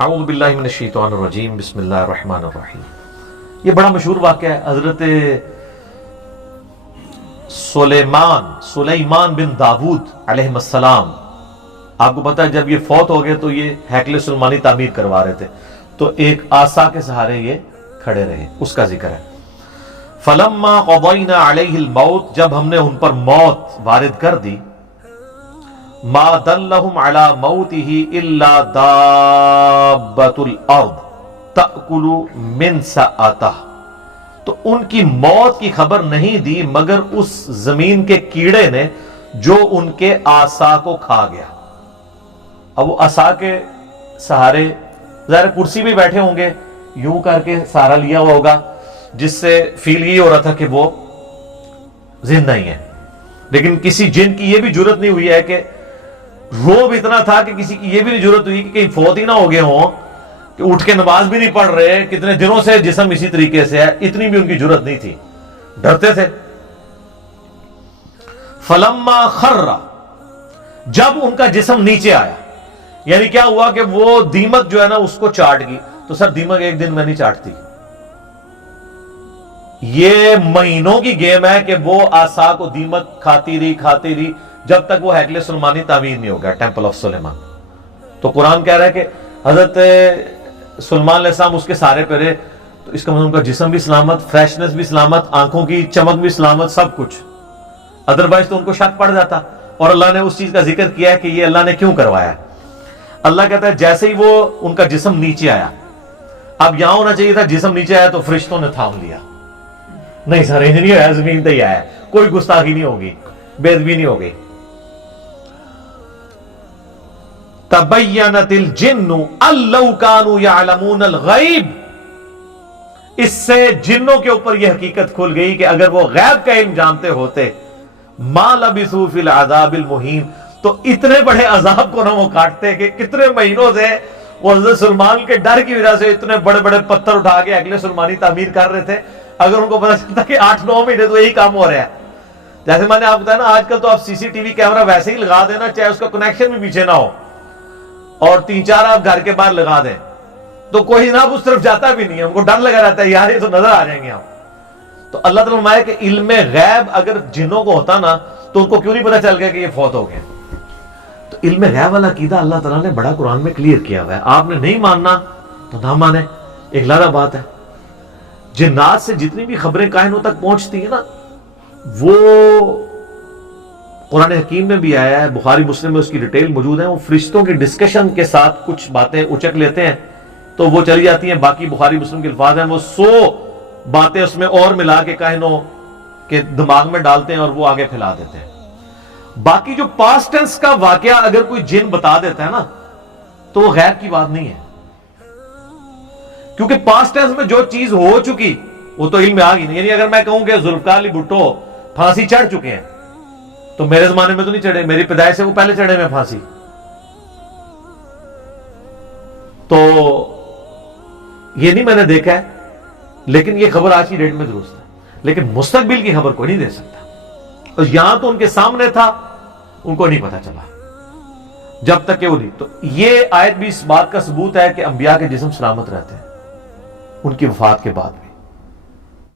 اعوذ باللہ من الشیطان الرجیم، بسم اللہ الرحمن الرحیم۔ یہ بڑا مشہور واقعہ ہے، حضرت سلیمان بن داود علیہ السلام، آپ کو پتا ہے جب یہ فوت ہو گئے تو یہ ہیکل سلیمانی تعمیر کروا رہے تھے، تو ایک عصا کے سہارے یہ کھڑے رہے، اس کا ذکر ہے۔ فلما قضینا علیہ الموت، جب ہم نے ان پر موت وارد کر دی، ما دلہم علی موتہ الا دابۃ الارض تأکل من سأتہ، تو ان کی موت کی خبر نہیں دی مگر اس زمین کے کیڑے نے جو ان کے عصا کو کھا گیا۔ اب وہ عصا کے سہارے ظاہر کرسی بھی بیٹھے ہوں گے، یوں کر کے سہارا لیا ہوا ہوگا، جس سے فیل یہ ہو رہا تھا کہ وہ زندہ ہی ہے، لیکن کسی جن کی یہ بھی جرت نہیں ہوئی ہے کہ روب اتنا تھا کہ کسی کی یہ بھی نہیں جرت ہوئی کہ کہیں فوت ہی نہ ہو گئے ہوں کہ اٹھ کے نماز بھی نہیں پڑھ رہے، کتنے دنوں سے جسم اسی طریقے سے ہے، اتنی بھی ان کی جرت نہیں تھی، ڈرتے تھے۔ فلما خر، جب ان کا جسم نیچے آیا، یعنی کیا ہوا کہ وہ دیمک جو ہے نا اس کو چاٹ گئی، تو سر دیمک ایک دن میں نہیں چاٹتی، یہ مہینوں کی گیم ہے کہ وہ عصا کو دیمک کھاتی رہی جب تک وہ ہیکل سلیمانی تعمیر نہیں ہو گیا، ٹیمپل آف سلیمان۔ تو قرآن کہہ رہا ہے کہ حضرت سلیمان علیہ السلام اس کے سارے پہ رہے، تو اس کا مطلب ان کا جسم بھی سلامت، فریشنس بھی سلامت، آنکھوں کی چمک بھی سلامت، سب کچھ، ادروائز تو ان کو شک پڑ جاتا۔ اور اللہ نے اس چیز کا ذکر کیا ہے کہ یہ اللہ نے کیوں کروایا ہے۔ اللہ کہتا ہے جیسے ہی وہ ان کا جسم نیچے آیا، اب یہاں ہونا چاہیے تھا جسم نیچے آیا تو فرشتوں نے تھام لیا، نہیں سر انجینئر ہے، زمین پہ ہی آیا، کوئی گستاخی نہیں ہوگی، بے ادبی نہیں ہوگی۔ تبینت الجن ان لو کانوا یعلمون الغیب، اس سے جنوں کے اوپر یہ حقیقت کھل گئی کہ اگر وہ غیب کا علم جانتے ہوتے، ما لبثوا فی العذاب المہین، تو اتنے بڑے عذاب کو نہ وہ کاٹتے کہ کتنے مہینوں سے وہ حضرت سلیمان کے ڈر کی وجہ سے اتنے بڑے بڑے پتھر اٹھا کے ہیکل سلیمانی تعمیر کر رہے تھے، اگر ان کو پتا چلتا کہ 8-9 مہینے تو یہی کام ہو رہا ہے۔ جیسے میں نے آپ بتایا نا، آج کل تو آپ سی سی ٹی وی کیمرہ ویسے ہی لگا دینا، چاہے اس کا کنیکشن بھی پیچھے نہ ہو، اور 3-4 آپ گھر کے باہر لگا دیں تو کوئی جناب اس طرف جاتا بھی نہیں ہے، ہم کو ڈر لگا رہتا ہے یار یہ تو نظر آ جائیں گے ہم۔ تو اللہ تعالیٰ فرمایا کہ علم غیب اگر جنوں کو ہوتا نا تو ان کو کیوں نہیں پتا چل گیا کہ یہ فوت ہو گئے۔ تو علم غیب والا عقیدہ اللہ تعالیٰ نے بڑا قرآن میں کلیئر کیا ہوا ہے، آپ نے نہیں ماننا تو نہ مانے، ایک لادہ بات ہے۔ جنات سے جتنی بھی خبریں کائنوں تک پہنچتی ہیں نا، وہ قرآن حکیم میں بھی آیا ہے، بخاری مسلم میں اس کی ڈیٹیل موجود ہے، وہ فرشتوں کی ڈسکشن کے ساتھ کچھ باتیں اچک لیتے ہیں تو وہ چلی جاتی ہیں، باقی بخاری مسلم کے الفاظ ہیں، وہ 100 باتیں اس میں اور ملا کے کائنوں کے دماغ میں ڈالتے ہیں اور وہ آگے پھیلا دیتے ہیں۔ باقی جو پاسٹ ٹینس کا واقعہ اگر کوئی جن بتا دیتا ہے نا تو وہ غیر کی بات نہیں ہے، کیونکہ پاسٹ ٹینس میں جو چیز ہو چکی وہ تو علم میں آ گئی نہیں۔ یعنی اگر میں کہوں کہ ذوالفقار علی بھٹو پھانسی چڑھ چکے ہیں تو میرے زمانے میں تو نہیں چڑھے، میری پیدائش سے وہ پہلے چڑھے میں پھانسی، تو یہ نہیں میں نے دیکھا ہے، لیکن یہ خبر آج کی ڈیٹ میں درست ہے، لیکن مستقبل کی خبر کوئی نہیں دے سکتا، اور یہاں تو ان کے سامنے تھا، ان کو نہیں پتا چلا جب تک کہ وہ نہیں۔ تو یہ آیت بھی اس بات کا ثبوت ہے کہ انبیاء کے جسم سلامت رہتے ہیں ان کی وفات کے بعد بھی۔